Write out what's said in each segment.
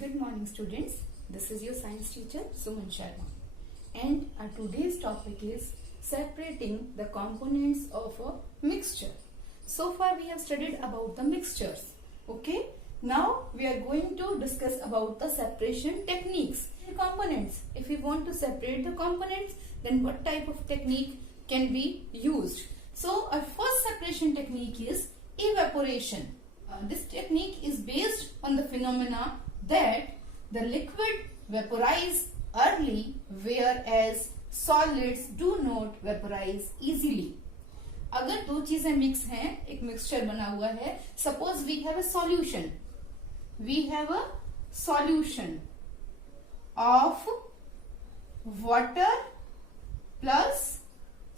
Good morning, students. This is your science teacher Suman Sharma, and our today's topic is separating the components of a mixture. So far we have studied about the mixtures. Okay, now we are going to discuss about the separation techniques. Components. If we want to separate the components, then what type of technique can be used? So our first separation technique is evaporation. This technique is based on the phenomena that the liquid vaporize early whereas solids do not vaporize easily. अगर दो चीजें mix हैं, एक mixture बना हुआ है, suppose we have a solution of water plus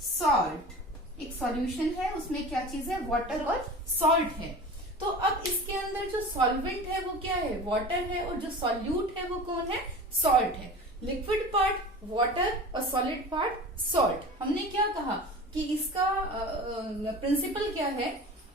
salt. एक solution है, उसमें क्या चीज है, वाटर और सॉल्ट है. तो अब इसके अंदर जो सॉल्वेंट है वो क्या है, वाटर है, और जो सॉल्यूट है वो कौन है, सॉल्ट है. लिक्विड पार्ट वाटर और सॉलिड पार्ट सॉल्ट. हमने क्या कहा कि इसका प्रिंसिपल क्या है,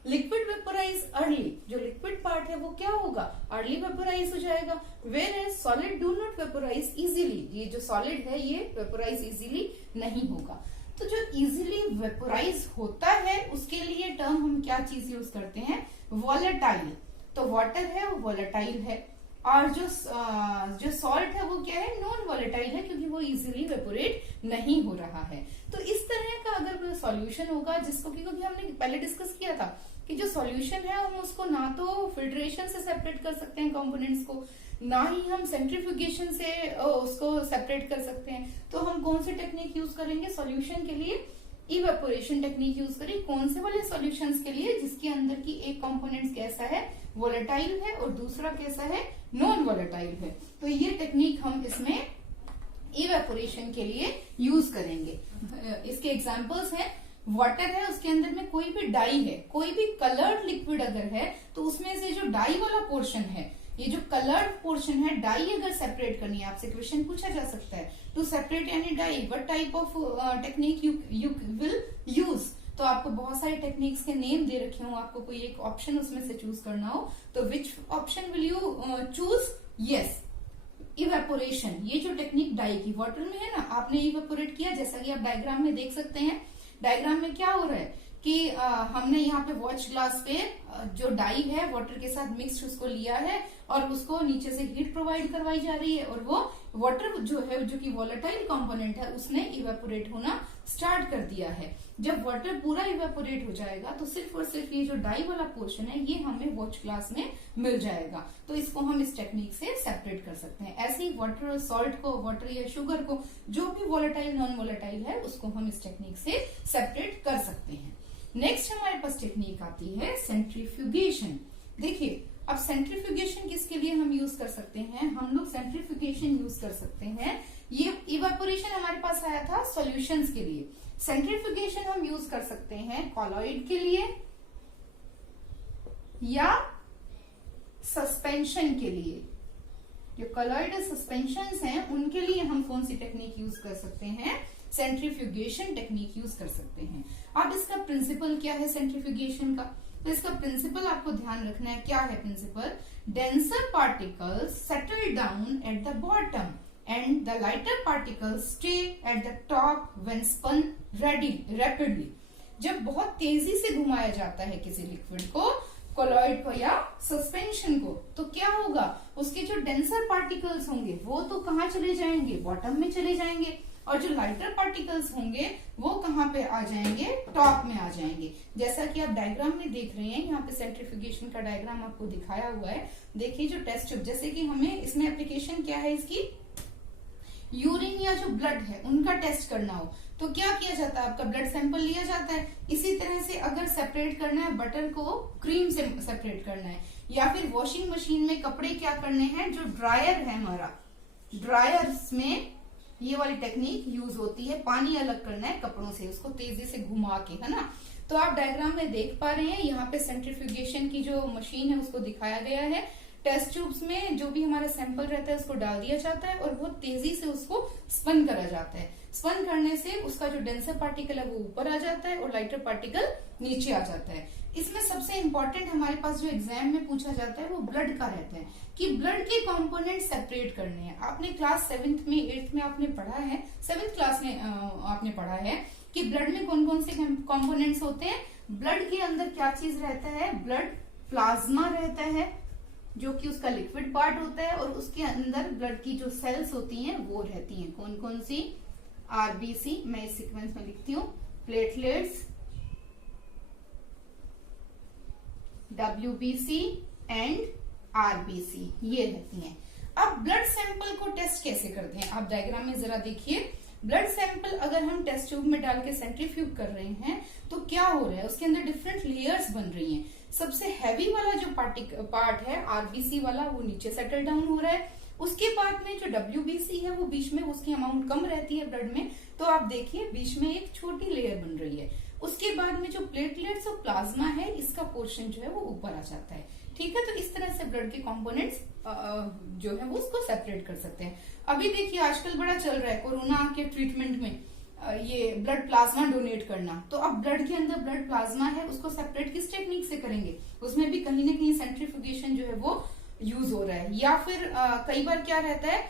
लिक्विड वेपोराइज अर्ली. जो लिक्विड पार्ट है वो क्या होगा, अर्ली वेपोराइज हो जाएगा, whereas solid do not vaporise easily. ये जो सॉलिड है ये वेपोराइज इजीली नहीं होगा. तो जो इजीली वेपोराइज होता है उसके लिए टर्म हम क्या चीज यूज करते हैं, वॉलेटाइल. तो वाटर है वो वॉलेटाइल है, और जो सॉल्ट है वो क्या है, नॉन वॉलेटाइल है, क्योंकि वो इजीली वेपोरेट नहीं हो रहा है. तो इस तरह का अगर सॉल्यूशन होगा जिसको, क्योंकि हमने पहले डिस्कस किया था कि जो सॉल्यूशन है हम उसको ना तो फिल्ट्रेशन से सेपरेट कर सकते हैं कंपोनेंट्स को, ना ही हम सेंट्रीफ्यूगेशन से उसको सेपरेट कर सकते हैं. तो हम कौन सी टेक्निक यूज करेंगे सॉल्यूशन के लिए, इवेपोरेशन टेक्निक यूज करें. कौन से वाले सॉल्यूशंस के लिए, जिसके अंदर की एक कंपोनेंट कैसा है, वोलेटाइल है, और दूसरा कैसा है, नॉन वोलेटाइल है. तो ये टेक्निक हम इसमें इवेपोरेशन के लिए यूज करेंगे. इसके एग्जांपल्स हैं, वाटर है, उसके अंदर में कोई भी डाई है, कोई भी कलर्ड लिक्विड अगर है तो उसमें से जो डाई वाला पोर्शन है, ये जो कलर्ड पोर्शन है, डाई अगर सेपरेट करनी है, आपसे क्वेश्चन पूछा जा सकता है, to separate any dye what type of technique you will use. तो आपको बहुत सारे टेक्निक्स के नेम दे रखे हो, आपको कोई एक ऑप्शन उसमें से चूज करना हो, तो which option will you choose. Yes, evaporation. ये जो टेक्निक डाई की, वाटर में है ना, आपने इवेपोरेट किया, जैसा कि आप डायग्राम में देख सकते हैं. डायग्राम में क्या हो रहा है कि हमने यहाँ पे वॉच ग्लास पे जो डाई है वाटर के साथ मिक्स्ड उसको लिया है, और उसको नीचे से हीट प्रोवाइड करवाई जा रही है, और वो वाटर जो है, जो कि वॉलेटाइल कंपोनेंट है, उसने इवेपोरेट होना स्टार्ट कर दिया है. जब वाटर पूरा इवेपोरेट हो जाएगा तो सिर्फ और सिर्फ ये जो डाई वाला पोर्शन है ये हमें वॉच ग्लास में मिल जाएगा. तो इसको हम इस टेक्निक से सेपरेट कर सकते हैं. ऐसे ही वाटर और सॉल्ट को, वाटर या शुगर को, जो भी वॉलेटाइल नॉन वॉलेटाइल है, उसको हम इस टेक्निक से सेपरेट कर सकते हैं. नेक्स्ट हमारे पास टेक्निक आती है सेंट्रीफ्यूगेशन. देखिए, अब सेंट्रीफ्यूगेशन किसके लिए हम यूज कर सकते हैं, हम लोग सेंट्रीफ्यूगेशन यूज कर सकते हैं. ये इवेपोरेशन हमारे पास आया था सॉल्यूशंस के लिए. सेंट्रीफ्यूगेशन हम यूज कर सकते हैं कॉलॉइड के लिए या सस्पेंशन के लिए. जो कॉलॉइड सस्पेंशंस हैं उनके लिए हम कौन सी टेक्निक यूज कर सकते हैं, सेंट्रीफ्यूगेशन टेक्निक यूज कर सकते हैं. अब इसका प्रिंसिपल क्या है सेंट्रीफ्यूगेशन का, तो इसका प्रिंसिपल आपको ध्यान रखना है. क्या है principle, denser particles settle down at the bottom and the lighter particles stay at the top when spun rapidly. जब बहुत तेजी से घुमाया जाता है किसी लिक्विड को, कोलॉइड को या सस्पेंशन को, तो क्या होगा, उसके जो डेंसर पार्टिकल्स होंगे वो तो कहाँ चले जाएंगे, बॉटम में चले जाएंगे, और जो लाइटर पार्टिकल्स होंगे वो कहाँ पे आ जाएंगे, टॉप में आ जाएंगे. जैसा कि आप डायग्राम में देख रहे हैं, यहाँ पे सेंट्रीफ्यूगेशन का डायग्राम आपको दिखाया हुआ है. देखिए जो टेस्ट ट्यूब, जैसे कि हमें इसमें एप्लीकेशन क्या है इसकी, यूरिन या जो ब्लड है उनका टेस्ट करना हो तो क्या किया जाता है, आपका ब्लड सैंपल लिया जाता है. इसी तरह से अगर सेपरेट करना है बटर को क्रीम से सेपरेट करना है, या फिर वॉशिंग मशीन में कपड़े क्या करने हैं, जो ड्रायर है हमारा, ड्रायर्स में ये वाली टेक्निक यूज होती है. पानी अलग करना है कपड़ों से, उसको तेजी से घुमा के, है ना. तो आप डायग्राम में देख पा रहे हैं, यहाँ पे सेंट्रीफ्यूगेशन की जो मशीन है उसको दिखाया गया है. टेस्ट ट्यूब्स में जो भी हमारा सैंपल रहता है उसको डाल दिया जाता है और बहुत तेजी से उसको स्पन करा जाता है. स्पन करने से उसका जो डेंसर पार्टिकल है वो ऊपर आ जाता है और लाइटर पार्टिकल नीचे आ जाता है. इसमें सबसे इंपॉर्टेंट हमारे पास जो एग्जाम में पूछा जाता है वो ब्लड का रहता है कि ब्लड के कंपोनेंट सेपरेट करने हैं। आपने क्लास 7th में 8th में आपने पढ़ा है, 7th क्लास में आपने पढ़ा है कि ब्लड में कौन कौन से कंपोनेंट्स होते हैं। ब्लड के अंदर क्या चीज रहता है, ब्लड प्लाज्मा रहता है जो कि उसका लिक्विड पार्ट होता है, और उसके अंदर ब्लड की जो सेल्स होती हैं वो रहती हैं। कौन कौन सी, आरबीसी, मैं इस सीक्वेंस में लिखती हूँ, प्लेटलेट्स, डब्ल्यूबीसी एंड आरबीसी, ये रहती हैं। अब ब्लड सैंपल को टेस्ट कैसे करते हैं, आप डायग्राम में जरा देखिए। ब्लड सैंपल अगर हम टेस्ट ट्यूब में डाल के सेंट्रीफ्यूग कर रहे हैं तो क्या हो रहा है, उसके अंदर डिफरेंट लेयर्स बन रही हैं। सबसे हैवी वाला जो पार्ट है आरबीसी वाला, वो नीचे सेटल डाउन हो रहा है। उसके बाद में जो डब्ल्यूबीसी है वो बीच में, उसकी अमाउंट कम रहती है ब्लड में, तो आप देखिए बीच में एक छोटी लेयर बन रही है। उसके बाद में जो प्लेटलेट्स और प्लाज्मा है, इसका पोर्शन जो है वो ऊपर आ जाता है। ठीक है, तो इस तरह से ब्लड के कंपोनेंट्स जो है वो उसको सेपरेट कर सकते हैं। अभी देखिए आजकल बड़ा चल रहा है कोरोना के ट्रीटमेंट में ये ब्लड प्लाज्मा डोनेट करना, तो अब ब्लड के अंदर ब्लड प्लाज्मा है, उसको सेपरेट किस टेक्निक से करेंगे, उसमें भी कहीं ना कहीं सेंट्रीफ्यूगेशन जो है वो यूज हो रहा है। या फिर कई बार क्या रहता है,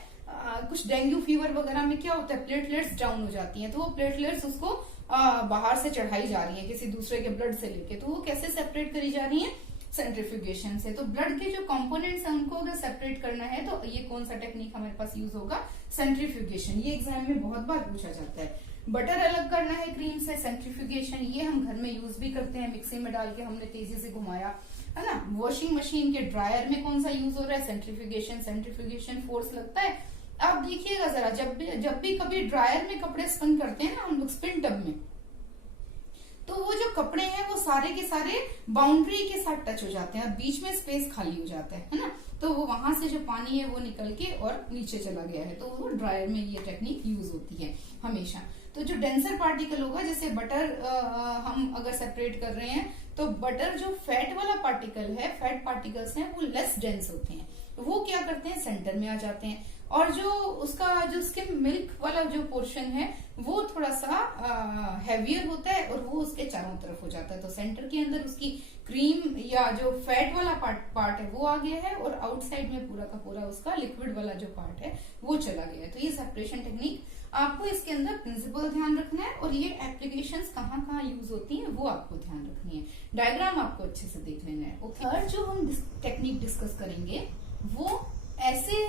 कुछ डेंगू फीवर वगैरह में क्या होता है, प्लेटलेट्स डाउन हो जाती हैं, तो वो प्लेटलेट्स उसको बाहर से चढ़ाई जा रही है किसी दूसरे के ब्लड से लेके, तो वो कैसे सेपरेट करी जा रही है, सेंट्रीफ्यूगेशन से। तो ब्लड के जो कंपोनेंट्स हैं उनको अगर सेपरेट करना है तो ये कौन सा टेक्निक हमारे पास यूज होगा, सेंट्रीफ्यूगेशन। ये एग्जाम में बहुत बार पूछा जाता है। बटर अलग करना है क्रीम से, सेंट्रीफ्यूगेशन, ये हम घर में यूज भी करते हैं, मिक्सी में डाल के हमने तेजी से घुमाया, है ना। वॉशिंग मशीन के ड्रायर में कौन सा यूज हो रहा है, सेंट्रीफ्यूगेशन। सेंट्रीफ्यूगेशन फोर्स लगता है। आप देखिएगा जरा, जब भी कभी ड्रायर में कपड़े स्पिन करते हैं ना हम लोग, स्पिन टब में, तो वो जो कपड़े हैं वो सारे के सारे बाउंड्री के साथ टच हो जाते हैं और बीच में स्पेस खाली हो जाता है ना, तो वो वहां से जो पानी है वो निकल के और नीचे चला गया है, तो वो ड्रायर में ये टेक्निक यूज होती है हमेशा। तो जो डेंसर पार्टिकल होगा, जैसे बटर हम अगर सेपरेट कर रहे हैं तो बटर जो फैट वाला पार्टिकल है, फैट पार्टिकल्स हैं वो लेस डेंस होते हैं, वो क्या करते हैं, सेंटर में आ जाते हैं। और जो उसका जो स्किम मिल्क वाला जो पोर्शन है वो थोड़ा सा हैवियर होता है और वो उसके चारों तरफ हो जाता है, तो सेंटर के अंदर उसकी क्रीम या जो फैट वाला पार्ट है वो आ गया है, और आउटसाइड में पूरा का पूरा उसका लिक्विड वाला जो पार्ट है वो चला गया है। तो ये सेपरेशन टेक्निक, आपको इसके अंदर प्रिंसिपल ध्यान रखना है और ये एप्लीकेशंस कहाँ कहाँ यूज होती हैं वो आपको ध्यान रखनी है। डायग्राम आपको अच्छे से देख लेना है। ओके, थर्ड जो हम टेक्निक डिस्कस करेंगे वो ऐसे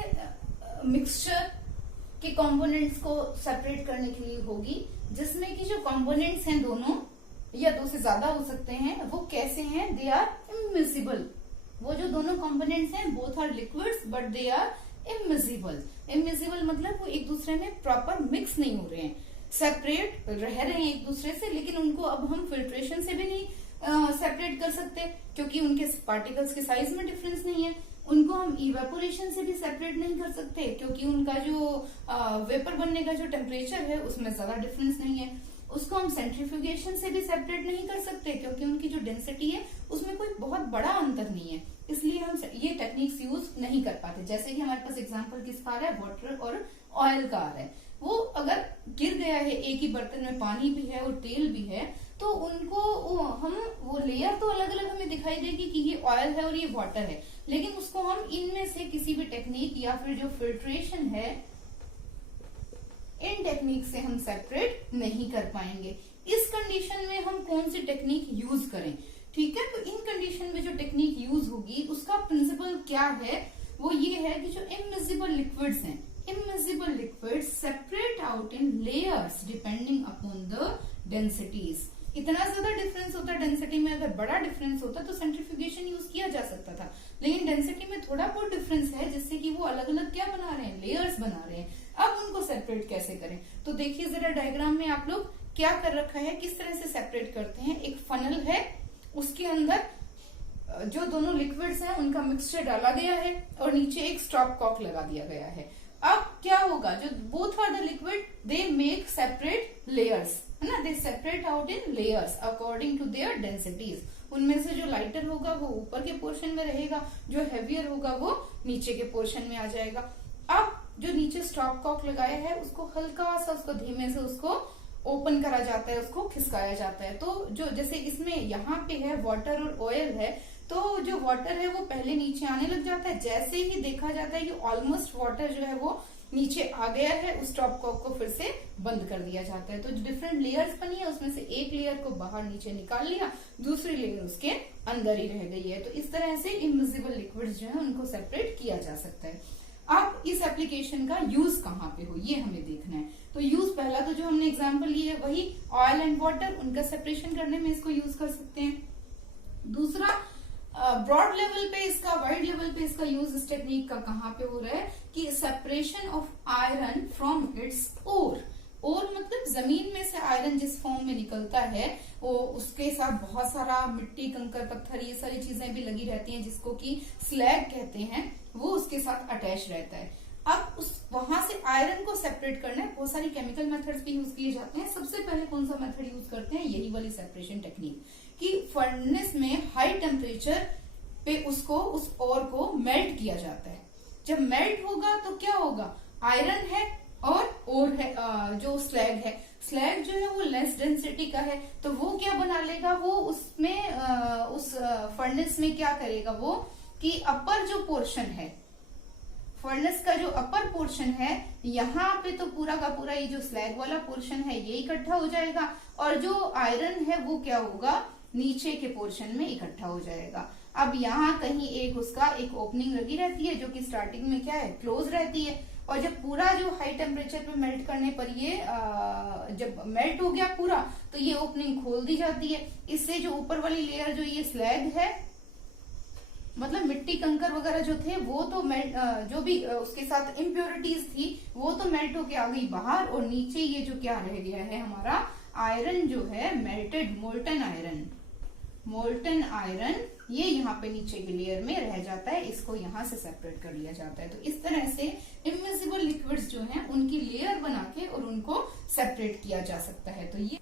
मिक्सचर के कंपोनेंट्स को सेपरेट करने के लिए होगी जिसमें कि जो कंपोनेंट्स हैं दोनों या दो से ज्यादा हो सकते हैं, वो कैसे हैं, दे आर इमिसिबल। वो जो दोनों कंपोनेंट्स हैं both are liquids but they are immiscible. Immiscible मतलब वो एक दूसरे में प्रॉपर मिक्स नहीं हो रहे हैं, सेपरेट रह रहे हैं एक दूसरे से, लेकिन उनको अब हम फिल्ट्रेशन से भी नहीं सेपरेट कर सकते क्योंकि उनके पार्टिकल्स के साइज में डिफरेंस नहीं है। उनको हम इवेपोरेशन से भी सेपरेट नहीं कर सकते क्योंकि उनका जो वेपर बनने का जो टेम्परेचर है उसमें ज्यादा डिफरेंस नहीं है। उसको हम सेंट्रीफ्यूगेशन से भी सेपरेट नहीं कर सकते क्योंकि उनकी जो डेंसिटी है उसमें कोई बहुत बड़ा अंतर नहीं है, इसलिए हम ये टेक्निक्स यूज नहीं कर पाते। जैसे कि हमारे पास एग्जांपल किसका आ रहा है, वाटर और ऑयल का आ रहा है। वो अगर गिर गया है एक ही बर्तन में, पानी भी है और तेल भी है, तो उनको वो लेयर तो अलग अलग हमें दिखाई देगी कि ये ऑयल है और ये वाटर है, लेकिन उसको हम इनमें से किसी भी टेक्निक या फिर जो फिल्ट्रेशन है इन टेक्निक से हम सेपरेट नहीं कर पाएंगे। इस कंडीशन में हम कौन सी टेक्निक यूज करें, ठीक है। तो इन कंडीशन में जो टेक्निक यूज होगी उसका प्रिंसिपल क्या है, वो ये है कि जो इमिसिबल लिक्विड्स हैं, immiscible liquids separate out in layers depending upon the densities. इतना ज्यादा डिफरेंस होता है डेंसिटी में, अगर बड़ा डिफरेंस होता तो सेंट्रीफ्यूगेशन यूज किया जा सकता था, लेकिन डेंसिटी में थोड़ा बहुत डिफरेंस है जिससे कि वो अलग अलग क्या बना रहे हैं, लेयर्स बना रहे हैं। अब उनको सेपरेट कैसे करें, तो देखिए जरा डायग्राम में आप लोग क्या कर रखा है, किस तरह से सेपरेट करते हैं। एक फनल है, उसके अंदर जो दोनों लिक्विड्स हैं उनका मिक्सचर डाला गया है और नीचे एक स्टॉप कॉक लगा दिया गया है। अब क्या होगा, जो both are the liquid they make separate layers, है ना, they separate out in layers according to their densities. उनमें से जो लाइटर होगा वो ऊपर के पोर्शन में रहेगा, जो हेवियर होगा वो नीचे के पोर्शन में आ जाएगा। अब जो नीचे स्टॉप कॉक लगाया है उसको हल्का सा, उसको धीमे से उसको ओपन करा जाता है, उसको खिसकाया जाता है। तो जो जैसे इसमें यहाँ पे है वाटर और ऑयल है, तो जो वाटर है वो पहले नीचे आने लग जाता है। जैसे ही देखा जाता है कि ऑलमोस्ट वाटर जो है वो नीचे आ गया है, उस टॉप कॉक को फिर से बंद कर दिया जाता है। तो जो डिफरेंट लेयर्स बनी है उसमें से एक लेयर को बाहर नीचे निकाल लिया, दूसरी लेयर उसके अंदर ही रह गई है। तो इस तरह से इनविजिबल लिक्विड्स जो है उनको सेपरेट किया जा सकता है। अब इस एप्लीकेशन का यूज कहाँ पे हो ये हमें देखना है। तो यूज पहला तो जो हमने एग्जांपल लिए है वही ऑयल एंड वाटर, उनका सेपरेशन करने में इसको यूज कर सकते हैं। दूसरा ब्रॉड लेवल पे इसका, वाइड लेवल पे इसका यूज इस टेक्निक का कहाँ पे हो रहा है कि separation of iron from its ore. Ore मतलब जमीन में से आयरन जिस फॉर्म में निकलता है वो उसके साथ बहुत सारा मिट्टी, कंकर, पत्थर, ये सारी चीजें भी लगी रहती हैं जिसको कि स्लैग कहते हैं, वो उसके साथ अटैच रहता है। अब उस वहां से आयरन को सेपरेट करना है, बहुत सारी केमिकल मेथड्स भी यूज किए जाते हैं। सबसे पहले कौन सा मेथड यूज करते हैं, यही वाली सेपरेशन टेक्निक कि फर्नेस में हाई टेम्परेचर पे उसको उस ओर को मेल्ट किया जाता है। जब मेल्ट होगा तो क्या होगा, आयरन है और है जो स्लैग है, स्लैग जो है वो लेस डेंसिटी का है, तो वो क्या बना लेगा, वो उसमें उस फर्नेस में क्या करेगा वो कि अपर जो पोर्शन है फर्नेस का, जो अपर पोर्शन है यहाँ पे तो पूरा का पूरा ये जो स्लैग वाला पोर्शन है ये इकट्ठा हो जाएगा, और जो आयरन है वो क्या होगा, नीचे के पोर्शन में इकट्ठा हो जाएगा। अब यहाँ कहीं एक उसका एक ओपनिंग लगी रहती है जो कि स्टार्टिंग में क्या है, क्लोज रहती है, और जब पूरा जो हाई टेम्परेचर पे मेल्ट करने पर ये जब मेल्ट हो गया पूरा तो ये ओपनिंग खोल दी जाती है। इससे जो ऊपर वाली लेयर जो ये स्लैग है, मतलब मिट्टी कंकर वगैरह जो थे वो तो मेल्ट, जो भी उसके साथ इम्प्योरिटीज थी वो तो मेल्ट होके आ गई बाहर, और नीचे ये जो क्या रह गया है हमारा आयरन जो है मेल्टेड मोल्टन आयरन, ये यहाँ पे नीचे की लेयर में रह जाता है, इसको यहाँ से सेपरेट कर लिया जाता है। तो इस तरह से इनविजिबल लिक्विड्स जो हैं उनकी लेयर बना के और उनको सेपरेट किया जा सकता है। तो ये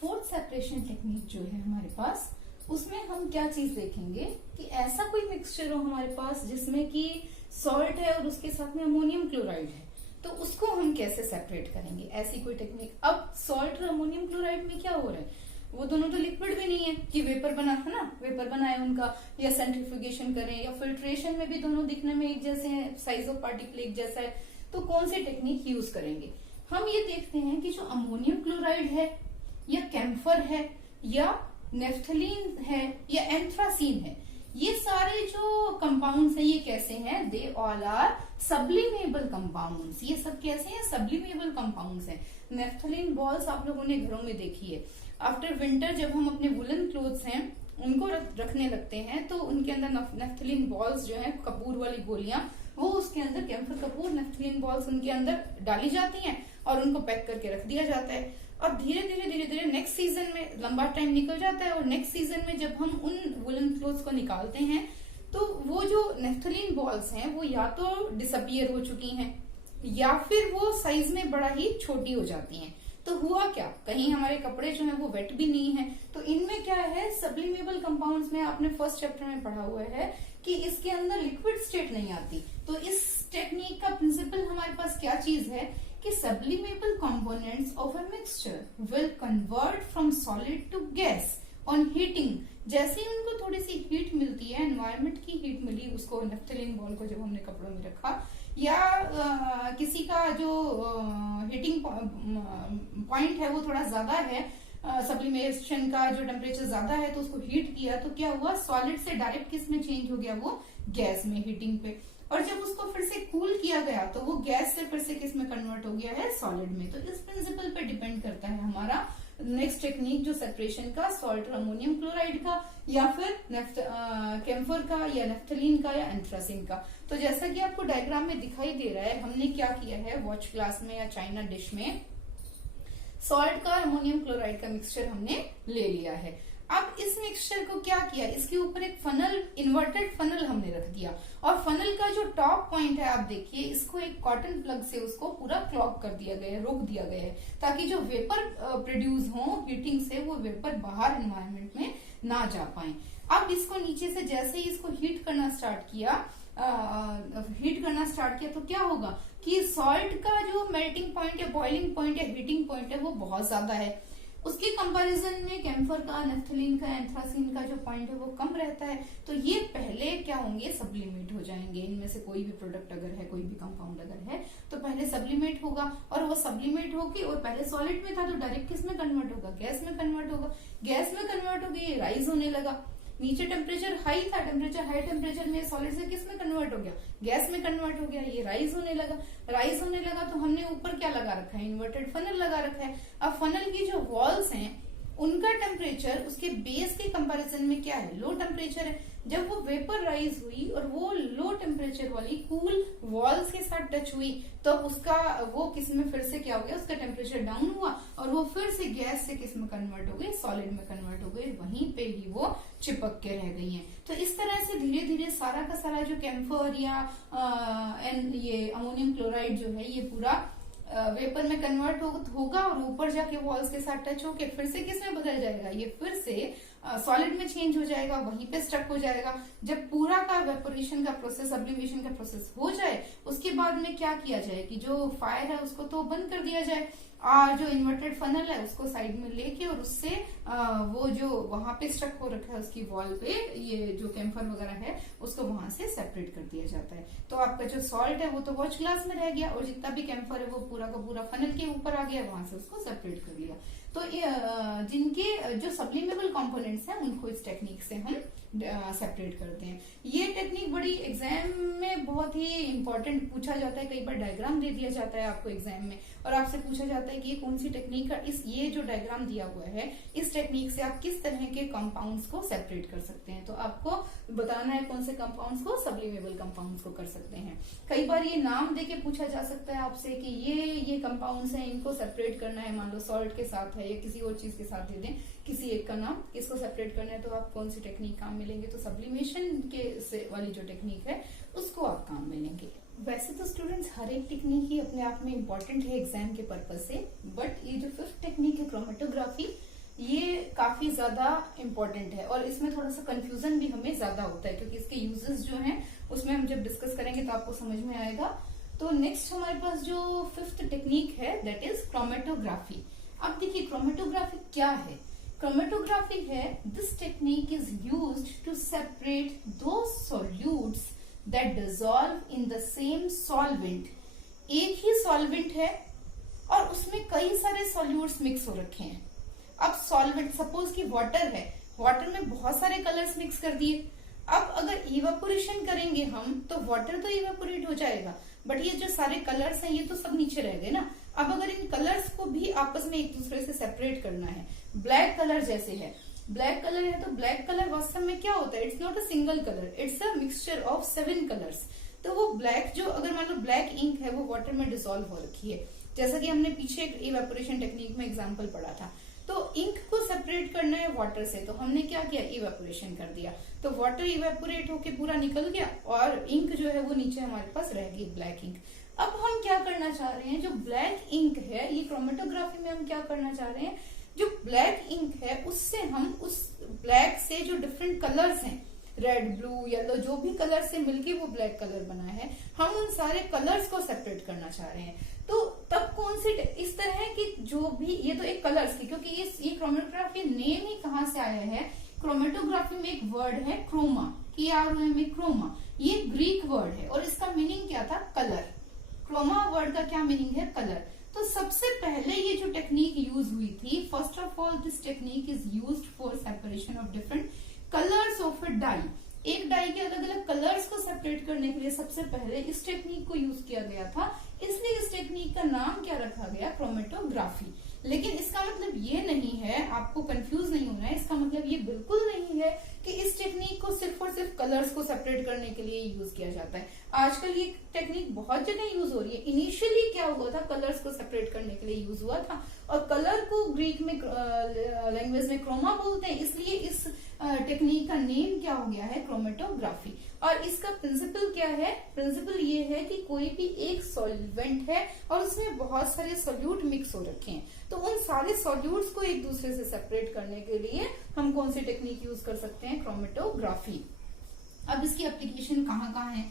फोर्थ सेपरेशन टेक्निक जो है हमारे पास, उसमें हम क्या चीज देखेंगे कि ऐसा कोई मिक्सचर हो हमारे पास जिसमें कि सॉल्ट है और उसके साथ में अमोनियम क्लोराइड है, तो उसको हम कैसे सेपरेट करेंगे, ऐसी कोई टेक्निक। अब सॉल्ट और अमोनियम क्लोराइड में क्या हो रहा है, वो दोनों तो लिक्विड भी नहीं है कि वेपर बना है ना, वेपर बनाए उनका, या सेंट्रीफ्यूगेशन करें या फिल्ट्रेशन में भी दोनों दिखने में एक जैसे हैं, साइज ऑफ पार्टिकल एक जैसा है, तो कौन सी टेक्निक यूज करेंगे। हम ये देखते हैं कि जो अमोनियम क्लोराइड है या कैम्फर है या नेफ्थलीन है या एंथ्रासीन है, ये सारे जो कंपाउंड्स हैं ये कैसे हैं, they all are sublimable compounds. ये सब कैसे हैं, सब्लिमेबल कंपाउंड्स हैं। नेफ्थलीन बॉल्स आप लोगों ने घरों में देखी है, आफ्टर विंटर जब हम अपने वुलन क्लोथ्स हैं उनको रखने लगते हैं तो उनके अंदर नेफ्थलीन बॉल्स जो है, कपूर वाली गोलियां, वो उसके अंदर कैम्फर कपूर नेफ्थलीन बॉल्स उनके अंदर डाली जाती हैं और उनको पैक करके रख दिया जाता है। और धीरे धीरे नेक्स्ट सीजन में लंबा टाइम निकल जाता है, और नेक्स्ट सीजन में जब हम उन वुलन क्लोथ्स को निकालते हैं तो वो जो नेफ्थलीन बॉल्स हैं वो या तो डिसअपियर हो चुकी हैं या फिर वो साइज में बड़ा ही छोटी हो जाती हैं। तो हुआ क्या, कहीं हमारे कपड़े जो हैं वो वेट भी नहीं है। तो इनमें क्या है, सब्लिमेबल कंपाउंड्स में आपने फर्स्ट चैप्टर में पढ़ा हुआ है कि इसके अंदर लिक्विड स्टेट नहीं आती। तो इस टेक्निक का प्रिंसिपल हमारे पास क्या चीज है कि sublimable components of a mixture will convert from solid to gas on heating. जैसे ही उनको थोड़ी सी हीट मिलती है, एनवायरमेंट की हीट मिली उसको, नेफ्थलीन बॉल को जब हमने कपड़ों में रखा, या किसी का जो हीटिंग पॉइंट है वो थोड़ा ज्यादा है, सब्लिमेशन का जो टेम्परेचर ज्यादा है, तो उसको हीट किया तो क्या हुआ, सॉलिड से डायरेक्ट किस में चेंज हो गया, वो गैस में, हीटिंग पे। और जब उसको फिर से कूल किया गया तो वो गैस से फिर से किस में कन्वर्ट हो गया है, सॉलिड में। तो इस प्रिंसिपल पे डिपेंड करता है हमारा नेक्स्ट टेक्निक जो सेपरेशन का, सॉल्ट और अमोनियम क्लोराइड का, या फिर कैम्फर का या नेफ्थलीन का या एंथ्रासिन का। तो जैसा कि आपको डायग्राम में दिखाई दे रहा है, हमने क्या किया है, वॉच ग्लास में या चाइना डिश में सॉल्ट का अमोनियम क्लोराइड का मिक्सचर हमने ले लिया है। अब इस मिक्सचर को क्या किया, इसके ऊपर एक फनल, इन्वर्टेड फनल हमने रख दिया, और फनल का जो टॉप पॉइंट है आप देखिए, इसको एक कॉटन प्लग से उसको पूरा क्लॉग कर दिया गया है, रोक दिया गया है, ताकि जो वेपर प्रोड्यूस हो हीटिंग से वो वेपर बाहर एनवायरमेंट में ना जा पाए। अब इसको नीचे से जैसे ही इसको हीट करना स्टार्ट किया हीट करना स्टार्ट किया तो क्या होगा कि सॉल्ट का जो मेल्टिंग पॉइंट या बॉइलिंग पॉइंट या हीटिंग पॉइंट है वो बहुत ज्यादा है। उसके कंपैरिजन में कैम्फर का, नेफ्थलीन का, एंथ्रासीन का जो पॉइंट है वो कम रहता है। तो ये पहले क्या होंगे, सब्लिमेट हो जाएंगे। इनमें से कोई भी प्रोडक्ट अगर है, कोई भी कंपाउंड अगर है तो पहले सब्लिमेट होगा, और वो सब्लिमेट होगी और पहले सॉलिड में था तो डायरेक्ट किस में कन्वर्ट होगा, गैस में कन्वर्ट होगा। गैस में कन्वर्ट होगी, ये राइज होने लगा। नीचे टेम्परेचर हाई था, हाई टेम्परेचर में सॉलिड से किस में कन्वर्ट हो गया, गैस में कन्वर्ट हो गया। ये राइज होने लगा तो हमने ऊपर क्या लगा रखा है, इन्वर्टेड फनल लगा रखा है। अब फनल की जो वॉल्स हैं उनका टेम्परेचर उसके बेस के कंपैरिजन में क्या है, लो टेम्परेचर है। जब वो वेपर राइज हुई और वो लो टेम्परेचर वाली कूल वॉल्स के साथ टच हुई तो उसका वो किस में फिर से क्या हो गया, उसका टेम्परेचर डाउन हुआ और वो फिर से गैस से किस में कन्वर्ट हो गई, सॉलिड में कन्वर्ट हो गई। वहीं पे ही वो चिपक के रह गई हैं। तो इस तरह से धीरे धीरे सारा का सारा जो कैम्फर या ये अमोनियम क्लोराइड जो है ये पूरा वेपर में कन्वर्ट होगा और ऊपर जाके वॉल्स के साथ टच होके फिर से किस में बदल जाएगा, ये फिर से सॉलिड में चेंज हो जाएगा, वहीं पे स्टक हो जाएगा। जब पूरा का वेपोरेशन का प्रोसेस, सब्लिमेशन का प्रोसेस हो जाए उसके बाद में क्या किया जाए कि जो फायर है उसको तो बंद कर दिया जाए और जो इन्वर्टेड फनल है उसको साइड में लेके और उससे वो जो वहां पे स्टक हो रखा है उसकी वॉल पे ये जो कैम्फर वगैरह है उसको वहां से सेपरेट कर दिया जाता है। तो आपका जो सॉल्ट है वो तो वॉच ग्लास में रह गया और जितना भी कैम्फर है वो पूरा का पूरा फनल के ऊपर आ गया, वहां से उसको सेपरेट कर लिया। तो जिनके जो सब्लिमेबल कंपोनेंट्स हैं उनको इस टेक्निक से हम सेपरेट करते हैं। ये टेक्निक बड़ी एग्जाम में बहुत ही इंपॉर्टेंट पूछा जाता है। कई बार डायग्राम दे दिया जाता है आपको एग्जाम में और आपसे पूछा जाता है कि ये कौन सी टेक्निक का, ये जो डायग्राम दिया हुआ है इस टेक्निक से आप किस तरह के कंपाउंड्स को सेपरेट कर सकते हैं। तो आपको बताना है कौन से कंपाउंड्स को सब्लिमेबल कंपाउंड्स को कर सकते हैं। कई बार ये नाम देके पूछा जा सकता है आपसे कि ये कंपाउंड्स हैं, इनको सेपरेट करना है। मान लो सॉल्ट के साथ है या किसी और चीज के साथ दे दें किसी एक का नाम, किसको सेपरेट करना है तो आप कौन सी टेक्निक काम में लेंगे, तो सब्लिमेशन के से वाली जो टेक्निक है उसको आप काम में लेंगे। वैसे तो स्टूडेंट्स हर एक टेक्निक ही अपने आप में इम्पोर्टेंट है एग्जाम के पर्पज से, बट ये जो फिफ्थ टेक्निक है क्रोमेटोग्राफी ये काफी ज्यादा इम्पोर्टेंट है और इसमें थोड़ा सा कंफ्यूजन भी हमें ज्यादा होता है क्योंकि इसके यूजेस जो हैं उसमें हम जब डिस्कस करेंगे तो आपको समझ में आएगा। तो नेक्स्ट हमारे पास जो फिफ्थ टेक्निक है दैट इज क्रोमेटोग्राफी। अब देखिए क्रोमेटोग्राफी क्या है। क्रोमेटोग्राफी है this technique is used to separate those solutes that dissolve in the same solvent. एक ही सॉल्वेंट है और उसमें कई सारे सॉल्यूट्स मिक्स हो रखे हैं। अब सॉल्वेंट सपोज कि वाटर है, वाटर में बहुत सारे कलर्स मिक्स कर दिए। अब अगर इवेपोरेशन करेंगे हम तो वाटर तो इवेपोरेट हो जाएगा बट ये जो सारे कलर्स हैं ये तो सब नीचे रह गए ना। अब अगर इन कलर्स को भी आपस में एक दूसरे से सेपरेट करना है, ब्लैक कलर जैसे है, ब्लैक कलर है तो ब्लैक कलर वास्तव में क्या होता है, it's not a single colour, it's a mixture of 7 colours. तो वो ब्लैक जो अगर मान लो ब्लैक इंक है वो वाटर में डिसॉल्व हो रखी है, जैसा कि हमने पीछे इवेपोरेशन टेक्निक में एग्जाम्पल पढ़ा था। तो इंक को सेपरेट करना है वाटर से तो हमने क्या किया, इवेपोरेशन कर दिया। तो वाटर इवेपोरेट होके पूरा निकल गया और इंक जो है वो नीचे हमारे पास रह गई, ब्लैक इंक। अब हम क्या करना चाह रहे हैं, जो ब्लैक इंक है, ये क्रोमेटोग्राफी में हम क्या करना चाह रहे हैं, जो ब्लैक इंक है उससे हम उस ब्लैक से जो डिफरेंट कलर्स हैं, रेड, ब्लू, येलो, जो भी कलर से मिलके वो ब्लैक कलर बना है, हम उन सारे कलर्स को सेपरेट करना चाह रहे हैं। तो तब कौन सी इस तरह की जो भी, ये तो एक कलर्स की, क्योंकि ये क्रोमेटोग्राफी नेम ही कहाँ से आया है, क्रोमेटोग्राफी में एक वर्ड है क्रोमा, क्रोमा, ये ग्रीक वर्ड है और इसका मीनिंग क्या था, कलर। क्रोमा वर्ड का क्या मीनिंग है, कलर। तो सबसे पहले ये जो टेक्निक यूज हुई थी, first of all this technique is used for separation of different colours of a dye. एक डाई के अलग अलग कलर्स को सेपरेट करने के लिए सबसे पहले इस टेक्निक को यूज किया गया था, इसलिए इस टेक्निक का नाम क्या रखा गया, क्रोमेटोग्राफी। लेकिन इसका मतलब ये नहीं है, आपको कंफ्यूज नहीं होना है, इसका मतलब ये बिल्कुल नहीं है कि इस टेक्निक को सिर्फ और सिर्फ कलर्स को सेपरेट करने के लिए यूज किया जाता है। आजकल ये टेक्निक बहुत जगह यूज हो रही है। इनिशियली क्या हुआ था, कलर्स को सेपरेट करने के लिए यूज हुआ था और कलर को ग्रीक में लैंग्वेज में क्रोमा बोलते हैं, इसलिए इस टेक्निक का नेम क्या हो गया है, क्रोमेटोग्राफी। और इसका प्रिंसिपल क्या है, प्रिंसिपल ये है कि कोई भी एक सॉल्वेंट है और उसमें बहुत सारे सॉल्यूट मिक्स हो रखे हैं, तो उन सारे सॉल्यूट्स को एक दूसरे से सेपरेट करने के लिए हम कौन सी टेक्निक यूज कर सकते हैं, क्रोमेटोग्राफी। अब इसकी एप्लीकेशन कहाँ कहाँ है,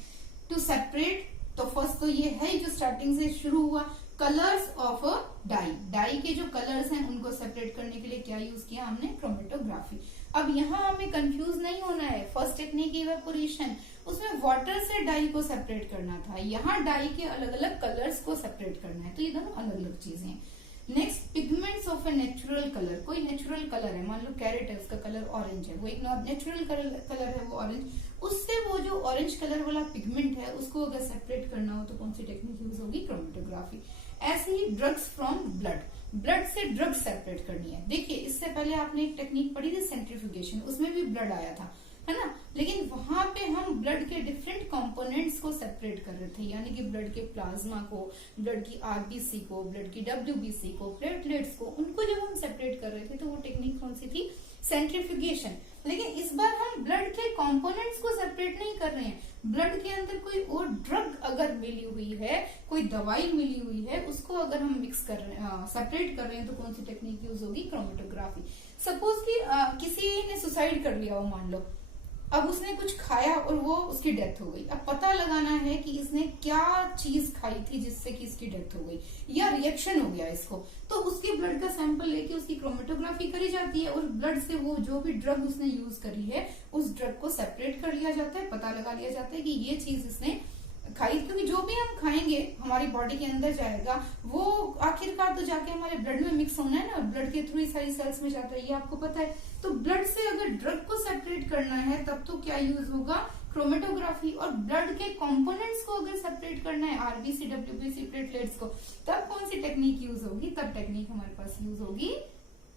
टू सेपरेट, तो फर्स्ट तो ये है जो स्टार्टिंग से शुरू हुआ, colours of a dye, dye के जो कलर्स हैं उनको सेपरेट करने के लिए क्या यूज किया हमने, क्रोमेटोग्राफी। अब यहाँ हमें कंफ्यूज नहीं होना है, फर्स्ट टेक्निक इवेपोरेशन, उसमें वाटर से डाई को सेपरेट करना था, यहाँ डाई के अलग अलग कलर्स को सेपरेट करना है, तो ये दोनों अलग अलग चीजें हैं। Next, pigments of a natural colour, कोई नेचुरल कलर है, मान लो कैरेट है, उसका कलर ऑरेंज है, वो एक नेचुरल कलर है वो ऑरेंज, उससे वो जो ऑरेंज कलर वाला पिगमेंट है उसको अगर सेपरेट करना हो तो कौन सी टेक्निक यूज होगी, क्रोमेटोग्राफी। ऐसे ही ड्रग्स फ्रॉम ब्लड, ब्लड से ड्रग सेपरेट करनी है। देखिए इससे पहले आपने एक टेक्निक पढ़ी थी सेंट्रीफ्यूगेशन, उसमें भी ब्लड आया था, है ना, लेकिन वहां पे हम ब्लड के डिफरेंट कंपोनेंट्स को सेपरेट कर रहे थे, यानी कि ब्लड के प्लाज्मा को, ब्लड की आरबीसी को, ब्लड की डब्ल्यूबीसी को, प्लेटलेट्स को, उनको जब हम सेपरेट कर रहे थे तो वो टेक्निक कौन सी थी, सेंट्रीफ्यूगेशन। लेकिन इस बार हम ब्लड के कंपोनेंट्स को सेपरेट नहीं कर रहे हैं, ब्लड के अंदर कोई और ड्रग अगर मिली हुई है, कोई दवाई मिली हुई है, उसको अगर हम मिक्स कर रहे हैं, सेपरेट कर रहे हैं, तो कौन सी टेक्निक यूज होगी, क्रोमेटोग्राफी। सपोज कि किसी ने सुसाइड कर लिया हो, मान लो, अब उसने कुछ खाया और वो उसकी डेथ हो गई, अब पता लगाना है कि इसने क्या चीज खाई थी जिससे कि इसकी डेथ हो गई या रिएक्शन हो गया इसको, तो उसके ब्लड का सैंपल लेके उसकी क्रोमेटोग्राफी करी जाती है और ब्लड से वो जो भी ड्रग उसने यूज करी है उस ड्रग को सेपरेट कर लिया जाता है, पता लगा लिया जाता है कि ये चीज इसने खाई, क्योंकि जो भी हम खाएंगे हमारी बॉडी के अंदर जाएगा, वो आखिरकार तो जाके हमारे ब्लड में मिक्स होना है ना, ब्लड के थ्रू ही सारी सेल्स में जाता है, ये आपको पता है। तो ब्लड से अगर ड्रग को सेपरेट करना है तब तो क्या यूज होगा, क्रोमेटोग्राफी। और ब्लड के कंपोनेंट्स को अगर सेपरेट करना है, आरबीसी, डब्ल्यूबीसी, प्लेटलेट्स को, तब कौन सी टेक्निक यूज होगी, तब टेक्निक हमारे पास यूज होगी,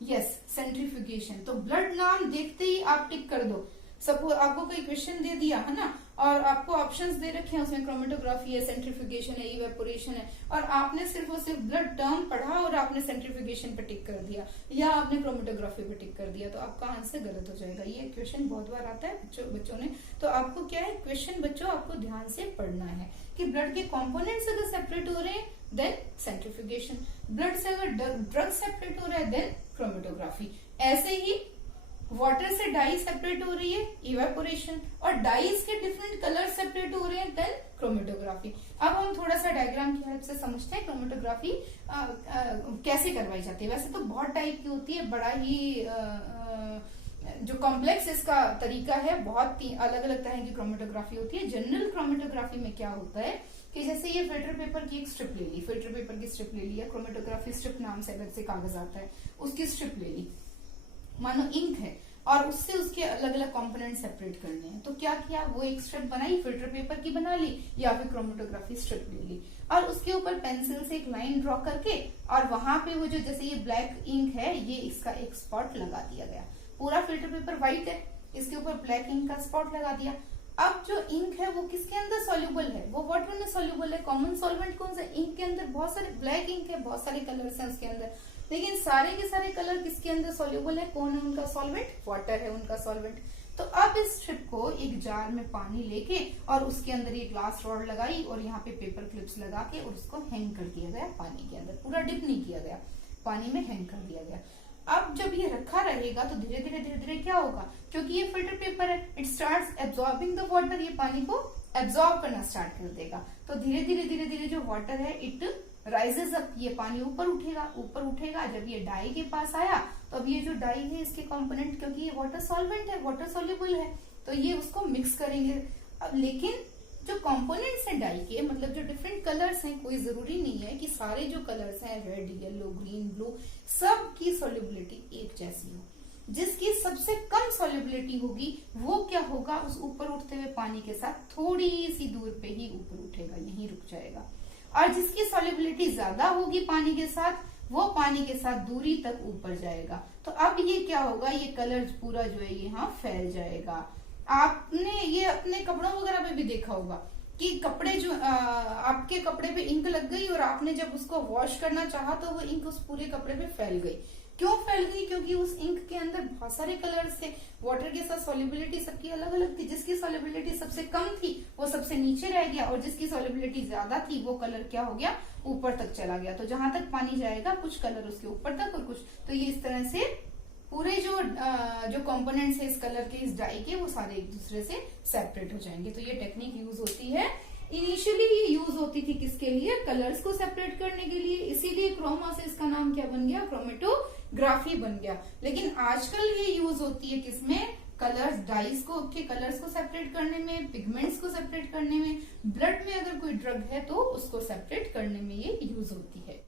यस, सेंट्रीफ्यूगेशन। तो ब्लड नाम देखते ही आप टिक कर दो। सपोज आपको कोई क्वेश्चन दे दिया है ना, और आपको ऑप्शंस दे रखे हैं, उसमें क्रोमेटोग्राफी है, सेंट्रीफ्यूगेशन है, इवेपोरेशन है, और आपने सिर्फ और सिर्फ ब्लड टर्म पढ़ा और आपने सेंट्रीफ्यूगेशन पे टिक कर दिया या आपने क्रोमेटोग्राफी पे टिक कर दिया, तो आपका आंसर गलत हो जाएगा। ये क्वेश्चन बहुत बार आता है बच्चों ने, तो आपको क्या है, क्वेश्चन बच्चों आपको ध्यान से पढ़ना है कि ब्लड के कॉम्पोनेंट्स अगर सेपरेट हो रहे हैं देन सेंट्रीफ्यूगेशन, ब्लड से अगर ड्रग सेपरेट हो रहा है देन क्रोमेटोग्राफी। ऐसे ही वाटर से डाई सेपरेट हो रही है, इवेपोरेशन, और डाइज के डिफरेंट कलर सेपरेट हो रहे हैं देन क्रोमेटोग्राफी। अब हम थोड़ा सा डायग्राम की हेल्प से समझते हैं क्रोमेटोग्राफी कैसे करवाई जाती है। वैसे तो बहुत टाइप की होती है, बड़ा ही जो कॉम्प्लेक्स इसका तरीका है, बहुत ही अलग अलग तरह की क्रोमेटोग्राफी होती है। जनरल क्रोमेटोग्राफी में क्या होता है कि जैसे ये फिल्टर पेपर की एक स्ट्रिप ले ली, फिल्टर पेपर की स्ट्रिप ले ली, या क्रोमेटोग्राफी स्ट्रिप नाम से अलग से कागज आता है, उसकी स्ट्रिप ले ली, मानो इंक है, और उससे उसके अलग अलग कंपोनेंट सेपरेट करने हैं, तो क्या किया, वो एक स्ट्रिप बनाई, फिल्टर पेपर की बना ली, या फिर क्रोमेटोग्राफी स्ट्रिप ले ली, और उसके ऊपर पेंसिल से एक लाइन ड्रॉ करके, और वहां पे वो जो जैसे ये ब्लैक इंक है, ये इसका एक स्पॉट लगा दिया गया। पूरा फिल्टर पेपर व्हाइट है, इसके ऊपर ब्लैक इंक का स्पॉट लगा दिया। अब जो इंक है वो किसके अंदर सॉल्युबल है, वो वाटर में सॉल्युबल है। कॉमन सॉल्वेंट कौन सा, इंक के अंदर बहुत सारे, ब्लैक इंक है, बहुत सारे कलर्स हैं उसके अंदर, लेकिन सारे के सारे कलर किसके अंदर सॉल्युबल है, कौन है उनका सॉल्वेंट, वाटर है उनका सॉल्वेंट। तो अब इस स्ट्रिप को एक जार में पानी लेके और उसके अंदर ये ग्लास रॉड लगाई और यहाँ पे पेपर क्लिप्स लगा के और उसको हैंग कर दिया गया पानी के अंदर, पूरा डिप नहीं किया गया, पानी में हैंग कर दिया गया। अब जब ये रखा रहेगा तो धीरे धीरे क्या होगा, क्योंकि ये फिल्टर पेपर है, it starts absorbing the water, ये पानी को एब्जॉर्ब करना स्टार्ट कर देगा। तो धीरे धीरे जो वाटर है इट राइजेस अप, ये पानी ऊपर उठेगा। जब ये डाई के पास आया तो अब ये जो डाई है इसके कंपोनेंट, क्योंकि ये वाटर सॉल्वेंट है, वाटर सॉल्युबल है, तो ये उसको मिक्स करेंगे। अब लेकिन जो कंपोनेंट्स हैं डाई के, मतलब जो डिफरेंट कलर्स हैं, कोई जरूरी नहीं है कि सारे जो कलर्स हैं, रेड, येलो, ग्रीन, ब्लू, सब की सॉल्युबिलिटी एक जैसी हो। जिसकी सबसे कम सॉल्युबिलिटी होगी वो क्या होगा, उस ऊपर उठते हुए पानी के साथ थोड़ी सी दूर पे ही ऊपर उठेगा, यहीं रुक जाएगा। और जिसकी सॉल्युबिलिटी ज्यादा होगी पानी के साथ, वो पानी के साथ दूरी तक ऊपर जाएगा। तो अब ये क्या होगा, ये कलर पूरा जो है यहाँ फैल जाएगा। आपने ये अपने कपड़ों वगैरह पे भी देखा होगा कि कपड़े जो आपके कपड़े पे इंक लग गई और आपने जब उसको वॉश करना चाहा तो वो इंक उस पूरे कपड़े पे फैल गई। क्यों फैल गई, क्योंकि उस इंक के अंदर बहुत सारे कलर्स थे, वाटर के साथ सॉल्युबिलिटी सबकी अलग अलग थी। जिसकी सॉल्युबिलिटी सबसे कम थी वो सबसे नीचे रह गया, और जिसकी सॉल्युबिलिटी ज्यादा थी वो कलर क्या हो गया, ऊपर तक चला गया। तो जहां तक पानी जाएगा कुछ कलर उसके ऊपर तक और कुछ, तो ये इस तरह से पूरे जो कंपोनेंट्स है इस कलर के, इस डाई के, वो सारे एक दूसरे से सेपरेट हो जाएंगे। तो ये टेक्निक यूज होती है इनिशियली ये यूज होती थी किसके लिए, कलर्स को सेपरेट करने के लिए, इसीलिए क्रोमा से इसका नाम क्या बन गया, क्रोमेटोग्राफी बन गया। लेकिन आजकल ये यूज होती है किसमें, कलर्स, डाइस को के कलर्स को सेपरेट करने में, पिगमेंट्स को सेपरेट करने में, ब्लड में अगर कोई ड्रग है तो उसको सेपरेट करने में ये यूज होती है।